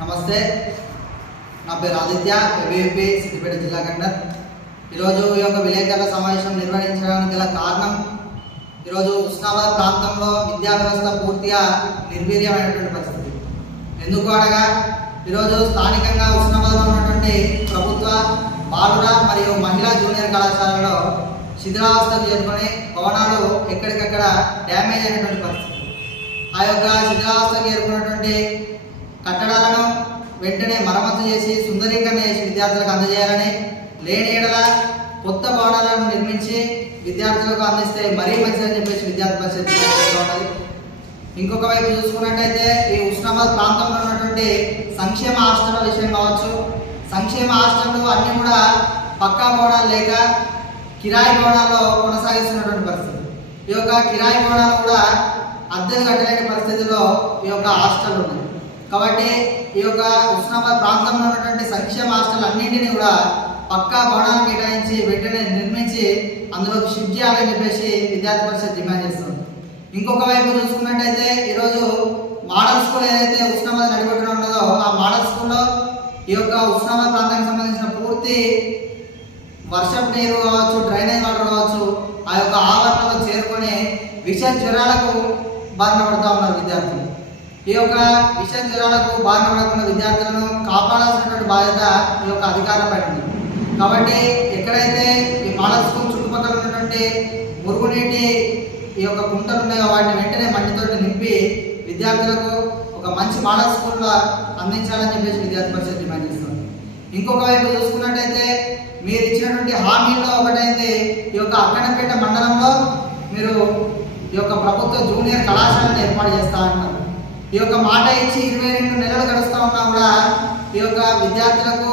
నమస్తే. నా పేరు ఆదిత్య ఏబీఎంపీ సిద్దిపేట జిల్లా కలెక్టర్ ఈరోజు ఈ యొక్క విలేకరుల సమావేశం నిర్వహించడానికి గల కారణం ఈరోజు ఉస్నాబాద్ ప్రాంతంలో విద్యా వ్యవస్థ పూర్తిగా నిర్వీర్యమైనటువంటి పరిస్థితి. ఎందుకు అనగా ఈరోజు స్థానికంగా ఉస్నాబాద్లో ఉన్నటువంటి ప్రభుత్వ బాలుర మరియు మహిళా జూనియర్ కళాశాలలో శిథిలావస్థలు చేరుకొని భవనాలు ఎక్కడికక్కడ డ్యామేజ్ అయినటువంటి పరిస్థితి. ఆ యొక్క శిథిలావస్థకు ఏర్పడినటువంటి వెంటనే మరమ్మతు చేసి సుందరీకరణ చేసి విద్యార్థులకు అందజేయాలని లేని ఎడల కొత్త భవనాలను నిర్మించి విద్యార్థులకు అందిస్తే మరీ మంచిదని చెప్పేసి విద్యార్థి పరిషత్ ఉన్నది. ఇంకొక వైపు చూసుకున్నట్టయితే ఈ ఉస్నాబాద్ ప్రాంతంలో ఉన్నటువంటి సంక్షేమ హాస్టల్ విషయం కావచ్చు. సంక్షేమ హాస్టళ్ళు అన్నీ కూడా పక్కా భవనాలు లేక కిరాయి భవనాల్లో కొనసాగిస్తున్నటువంటి పరిస్థితి. ఈ యొక్క కిరాయి భవనాలు కూడా అద్దెలు కట్టలేని పరిస్థితిలో ఈ యొక్క హాస్టల్ ఉన్నాయి. కాబట్టి ఈ యొక్క హుస్నాబాద్ ప్రాంతంలో ఉన్నటువంటి సంక్షేమ హాస్టల్ అన్నింటినీ కూడా పక్కా భవనాలు కేటాయించి వెంటనే నిర్మించి అందులో షిఫ్ట్ చేయాలని చెప్పేసి విద్యార్థి పరిషత్ డిమాండ్ చేస్తుంది. ఇంకొక వైపు చూసుకున్నట్టయితే ఈరోజు మోడల్ స్కూల్ ఏదైతే ఉస్నాబాద్ నడిపెట్టడం ఉన్నదో ఆ మోడల్ స్కూల్లో ఈ యొక్క ఉస్నాబాద్ ప్రాంతానికి సంబంధించిన పూర్తి వర్షపు నీరు కావచ్చు డ్రైనేజ్ వాటర్ కావచ్చు ఆ యొక్క ఆవరణలో చేరుకొని విష జ్వరాలకు బారిన పడుతూ ఉన్నారు విద్యార్థులు. ఈ యొక్క విష జ్వరాలకు బారిన విద్యార్థులను కాపాడాల్సినటువంటి బాధ్యత ఈ యొక్క అధికారులపై ఉంది. కాబట్టి ఎక్కడైతే ఈ మోడల్ స్కూల్ చుట్టుపక్కల ఉన్నటువంటి మురుగునీటి ఈ యొక్క కుంటలు ఉన్నాయో వాటిని వెంటనే మట్టితోటి నింపి విద్యార్థులకు ఒక మంచి మాడల్ స్కూల్లో అందించాలని చెప్పేసి విద్యార్థి పరిషత్ డిమాండ్ చేస్తుంది. ఇంకొక వైపు చూసుకున్నట్టయితే మీరు ఇచ్చినటువంటి హామీల్లో ఒకటైంది ఈ యొక్క అక్కడపేట మండలంలో మీరు ఈ యొక్క ప్రభుత్వ జూనియర్ కళాశాలను ఏర్పాటు చేస్తా అన్నారు ఈ యొక్క మాట ఇచ్చి ఇరవై రెండు నెలలు గడుస్తూ ఉన్నా కూడా ఈ యొక్క విద్యార్థులకు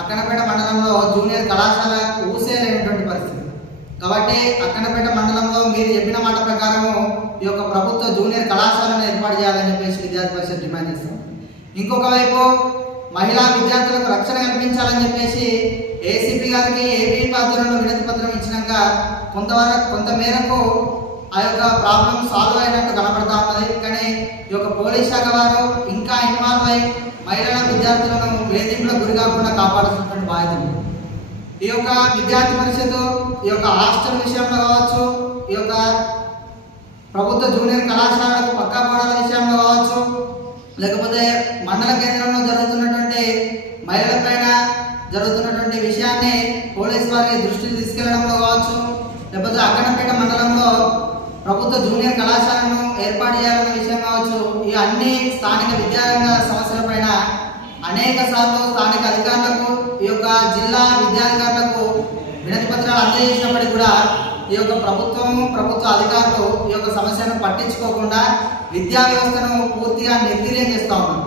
అక్కడపేట మండలంలో జూనియర్ కళాశాల ఊసేలేనటువంటి పరిస్థితి. కాబట్టి అక్కడపేట మండలంలో మీరు చెప్పిన మాట ప్రకారము ఈ యొక్క ప్రభుత్వ జూనియర్ కళాశాలను ఏర్పాటు చేయాలని చెప్పేసి విద్యార్థి పరిషత్ డిమాండ్ చేస్తాం ఇంకొక వైపు మహిళా విద్యార్థులకు రక్షణ కల్పించాలని చెప్పేసి ఏసీపీ గారికి ఏపీ పాత్రలను వినతి పత్రం ఇచ్చినాక కొంతవరకు కొంత మేరకు ఆ యొక్క ప్రాబ్లం సాల్వ్ అయినట్టు కనబడతా ఉన్నది. కానీ ఈ యొక్క పోలీస్ శాఖ వారు ఇంకా ఇన్వాల్వ్ అయి మహిళల విద్యార్థులను వేధింపులకు గురి కాకుండా కాపాడుతున్నటువంటి బాధ్యత ఈ యొక్క విద్యార్థి పరిషత్ ఈ యొక్క హాస్టల్ విషయంలో కావచ్చు ఈ యొక్క ప్రభుత్వ జూనియర్ కళాశాలకు పక్కా భవనాల విషయంలో కావచ్చు లేకపోతే మండల కేంద్రంలో జరుగుతున్నటువంటి మహిళలపైన జరుగుతున్నటువంటి విషయాన్ని పోలీస్ వారి దృష్టికి తీసుకెళ్ళడంలో కావచ్చు లేకపోతే అక్కడపేట మండల ప్రభుత్వ జూనియర్ కళాశాలను ఏర్పాటు చేయాలన్న విషయం కావచ్చు ఈ అన్ని స్థానిక విద్యారంగ సమస్యలపైన అనేక సార్లు స్థానిక అధికారులకు ఈ యొక్క జిల్లా విద్యాధికారులకు వినతి పత్రాలు అందజేసినప్పటికీ కూడా ఈ యొక్క ప్రభుత్వం ప్రభుత్వ అధికారులు ఈ యొక్క సమస్యను పట్టించుకోకుండా విద్యా వ్యవస్థను పూర్తిగా నిర్వీర్యం చేస్తూ ఉన్నాం.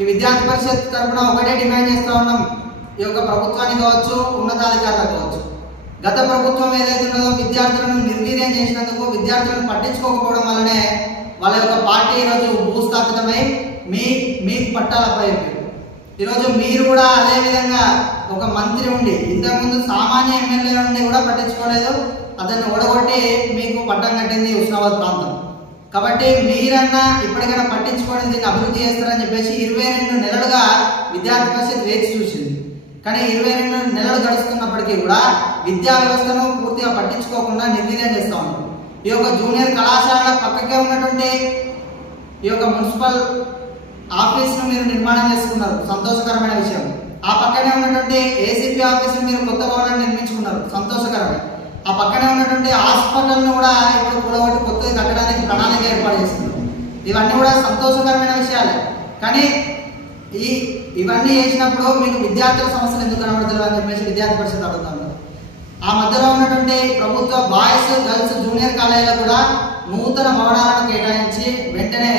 ఈ విద్యార్థి పరిషత్ తరఫున ఒకటే డిమాండ్ చేస్తూ ఉన్నాం. ఈ యొక్క ప్రభుత్వానికి కావచ్చు ఉన్నతాధికారులకు కావచ్చు. గత ప్రభుత్వం ఏదైతే ఉన్నదో విద్యార్థులను నిర్వీర్యం చేసినందుకు విద్యార్థులను పట్టించుకోకపోవడం వల్లనే వాళ్ళ యొక్క పార్టీ ఈరోజు భూస్థాపితమై మీ మీ పట్టాలపై ఈరోజు మీరు కూడా అదే విధంగా ఒక మంత్రి ఉండి ఇంతకుముందు సామాన్య ఎమ్మెల్యే నుండి కూడా పట్టించుకోలేదు. అతన్ని ఓడగొట్టి మీకు పట్టం కట్టింది ఉస్నాబాద్ ప్రాంతం. కాబట్టి మీరన్నా ఇప్పటికైనా పట్టించుకోవడం దీన్ని అభివృద్ధి చేస్తారని చెప్పేసి ఇరవై రెండు నెలలుగా విద్యార్థి పరిషత్ వేచి చూసింది. కానీ ఇరవై రెండు నెలలు గడుస్తున్నప్పటికీ కూడా విద్యా వ్యవస్థను పూర్తిగా పట్టించుకోకుండా నిర్వీర్యం చేస్తూ ఉన్నాం ఈ యొక్క జూనియర్ కళాశాల పక్కకే ఉన్నటువంటి ఈ యొక్క మున్సిపల్ ఆఫీస్ను మీరు నిర్మాణం చేసుకున్నారు. సంతోషకరమైన విషయం. ఆ పక్కనే ఉన్నటువంటి ఏసీపీ ఆఫీస్ని మీరు కొత్త భవనాన్ని నిర్మించుకున్నారు. సంతోషకరమే. ఆ పక్కనే ఉన్నటువంటి హాస్పిటల్ను కూడా ఇప్పుడు కూడగొట్టి కొత్తది కట్టడానికి ప్రణాళిక ఏర్పాటు చేస్తున్నారు ఇవన్నీ కూడా సంతోషకరమైన విషయాలే. కానీ ఈ ఇవన్నీ చేసినప్పుడు మీకు విద్యార్థుల సమస్యలు ఎందుకు కనబడతారు అని చెప్పేసి విద్యార్థి పరిషత్ అడుగుతాను ఆ మధ్యలో ఉన్నటువంటి ప్రభుత్వ బాయ్స్ గర్ల్స్ జూనియర్ కాలేజీలో కూడా నూతన భవనాలను కేటాయించి వెంటనే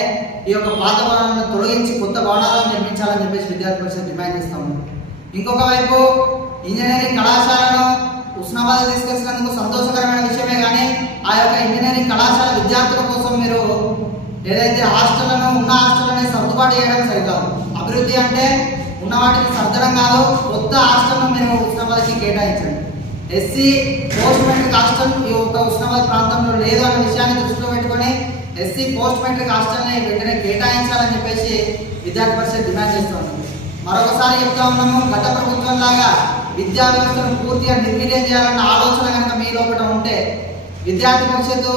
ఈ యొక్క పాత భవనాలను తొలగించి కొత్త భవనాలను నిర్మించాలని చెప్పేసి విద్యార్థి పరిషత్ డిమాండ్ చేస్తాము ఇంకొక వైపు ఇంజనీరింగ్ కళాశాలను ఉస్నాబాద్ తీసుకొచ్చినందుకు సంతోషకరమైన విషయమే కానీ ఆ యొక్క ఇంజనీరింగ్ కళాశాల విద్యార్థుల కోసం మీరు ఏదైతే హాస్టళ్ళను ఉన్న హాస్టల్ని సర్దుబాటు చేయడం సరికాదు. అభివృద్ధి అంటే ఉన్న వాటిని సర్దడం కాదు కొత్త హాస్టల్ను మీరు ఉస్నాబాద్కి కేటాయించండి. ఎస్సీ పోస్ట్ మెట్రిక్ హాస్టల్ ఈ యొక్క ఉష్ణవాద ప్రాంతంలో లేదు అన్న విషయాన్ని దృష్టిలో పెట్టుకొని ఎస్సీ పోస్ట్ మెట్రిక్ హాస్టల్ని వెంటనే కేటాయించాలని చెప్పేసి విద్యార్థి పరిషత్ డిమాండ్ చేస్తూ మరొకసారి చెప్తా ఉన్నాము గత ప్రభుత్వం లాగా విద్యా వ్యవస్థను పూర్తిగా నిర్వీర్యం చేయాలన్న ఆలోచన కనుక మీ లోపల ఉంటే విద్యార్థి పరిషత్తు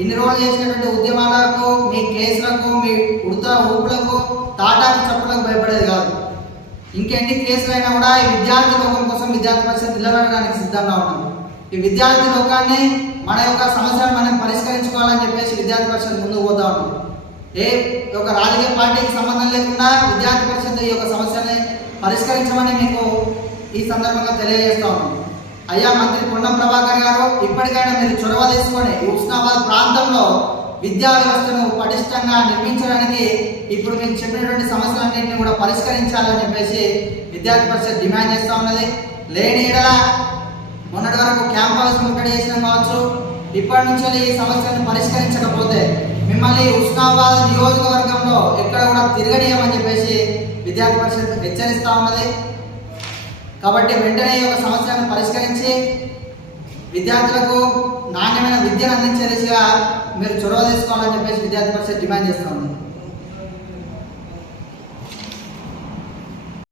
ఇన్ని రోజులు చేసినటువంటి ఉద్యమాలకు మీ కేసులకు మీ ఉడత ఊపులకు తాటాకు చప్పులకు భయపడేది కాదు. ఇంకెన్ని కేసులు అయినా కూడా ఈ విద్యార్థి లోకం కోసం విద్యార్థి పరిషత్ నిలబడడానికి సిద్ధంగా ఉన్నాం. ఈ విద్యార్థి లోకాన్ని మన యొక్క సమస్యను మనం పరిష్కరించుకోవాలని చెప్పేసి విద్యార్థి పరిషత్ ముందుకు పోతా ఉన్నాం ఏ ఒక రాజకీయ పార్టీకి సంబంధం లేకుండా విద్యార్థి పరిషత్ ఈ యొక్క సమస్యని పరిష్కరించమని మీకు ఈ సందర్భంగా తెలియజేస్తా ఉన్నాం. అయ్యా మంత్రి కొండం ప్రభాకర్ గారు ఇప్పటికైనా మీరు చొరవ తీసుకొని ఈ ఉస్నాబాద్ ప్రాంతంలో విద్యా వ్యవస్థను పటిష్టంగా నిర్మించడానికి ఇప్పుడు మేము చెప్పినటువంటి సమస్యలన్నింటినీ కూడా పరిష్కరించాలని చెప్పేసి విద్యార్థి పరిషత్ డిమాండ్ చేస్తూ ఉన్నది. లేని ఎడల మొన్నటి వరకు క్యాంప్ హౌస్ ముట్టడి చేసిన కావచ్చు. ఇప్పటి నుంచి ఈ సమస్యను పరిష్కరించకపోతే మిమ్మల్ని ఉస్నాబాద్ నియోజకవర్గంలో ఎక్కడ కూడా తిరగనీయమని చెప్పేసి విద్యార్థి పరిషత్ హెచ్చరిస్తూ ఉన్నది. కాబట్టి వెంటనే ఈ యొక్క సమస్యను పరిష్కరించి విద్యార్థులకు నాణ్యమైన విద్యను అందించే దిశగా మీరు చొరవ తీసుకోవాలని చెప్పేసి విద్యార్థి పరిషత్ డిమాండ్ చేస్తా ఉంది.